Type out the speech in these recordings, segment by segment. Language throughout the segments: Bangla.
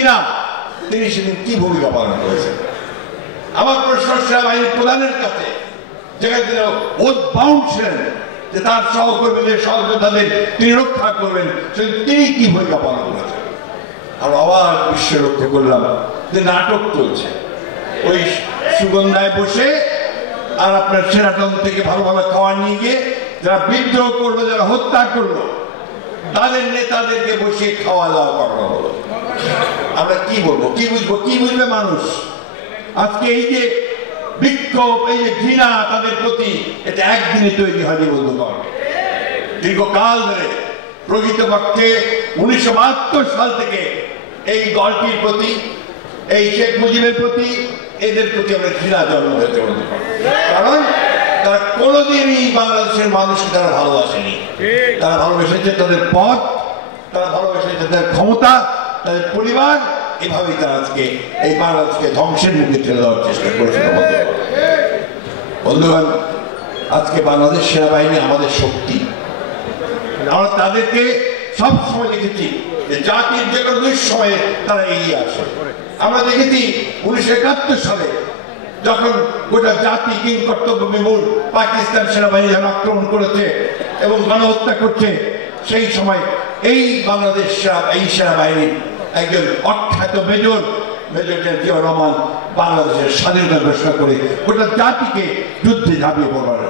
কিনা তিনি সেদিন কি ভূমিকা পালন করেছেন। আমার প্রশ্ন সেনাবাহিনীর প্রধানের কাছে, যেখানে তিনি উদ্বাউন্ড ছিলেন যে তার সহকর্মীদের সহযোদ্ধাদের তিনি রক্ষা করবেন, তিনি কি ভূমিকা পালন করেছেন। আর আবার বিশ্ব লক্ষ্য করলাম যে নাটক চলছে, ওই সুগন্ধায় বসে আর আপনার সেনাটন থেকে ভালো ভালো খাওয়া নিয়ে গিয়ে যারা বিদ্রোহ করলো, যারা হত্যা করলো, তাদের নেতাদেরকে বসে খাওয়া দাওয়া করানো হলো। আমরা কি বলবো, কি বুঝবো, কি বুঝবে মানুষ? আজকে এই যে বিক্ষোভ, এই যে ঘৃণা তাদের প্রতি, এটা একদিনে তৈরি হয়নি বন্ধুগণ। দীর্ঘকাল ধরে প্রকৃতপক্ষে 1972 সাল থেকে এই দলটির প্রতি, এই শেখ মুজিবের প্রতি, এদের প্রতি আমরা ঘৃণা জন্ম হয়েছে বন্ধুগণ। কারণ তারা কোনোদিনই বাংলাদেশের মানুষকে তারা ভালোবাসেনি। তারা ভালোবেসেছে তাদের পদ, তারা ভালোবেসেছে তাদের ক্ষমতা, তাদের পরিবার। এভাবেই তারা আজকে এই বাংলাদেশকে ধ্বংসের মুখে ঠেলে দেওয়ার চেষ্টা করেছিল বন্ধুগণ। আজকে বাংলাদেশ সেনাবাহিনী আমাদের শক্তি। আমরা তাদেরকে সবসময় দেখেছি যে জাতির যে কোনো দুঃসময়ে তারা এগিয়ে আসে। আমরা দেখেছি 1971 সালে যখন গোটা জাতি কিং কর্তব্য বিমূল পাকিস্তান সেনাবাহিনী যখন আক্রমণ করেছে এবং গণহত্যা করছে, সেই সময় এই বাংলাদেশ এই সেনাবাহিনীর একজন অখ্যাত মেজর জিয়াউর রহমান বাংলাদেশের স্বাধীনতা ঘোষণা করে গোটা জাতিকে যুদ্ধে ঝাঁপিয়ে পড়ার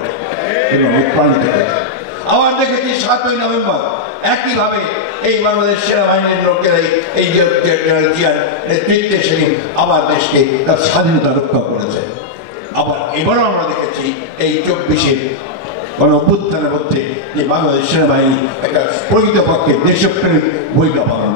এবং উৎপাদিত করেছে। আবার দেখেছি 7ই নভেম্বর একইভাবে এই বাংলাদেশ সেনাবাহিনীর লোকেরাই এই জিয়ার নেতৃত্বে সেদিন আবার দেশকে তার স্বাধীনতা রক্ষা করেছে। আবার এবারও আমরা দেখেছি এই 24-এর অভ্যুত্থানের মধ্যে যে বাংলাদেশ সেনাবাহিনী একটা প্রকৃতপক্ষে দেশপ্রেমিক ভূমিকা পালন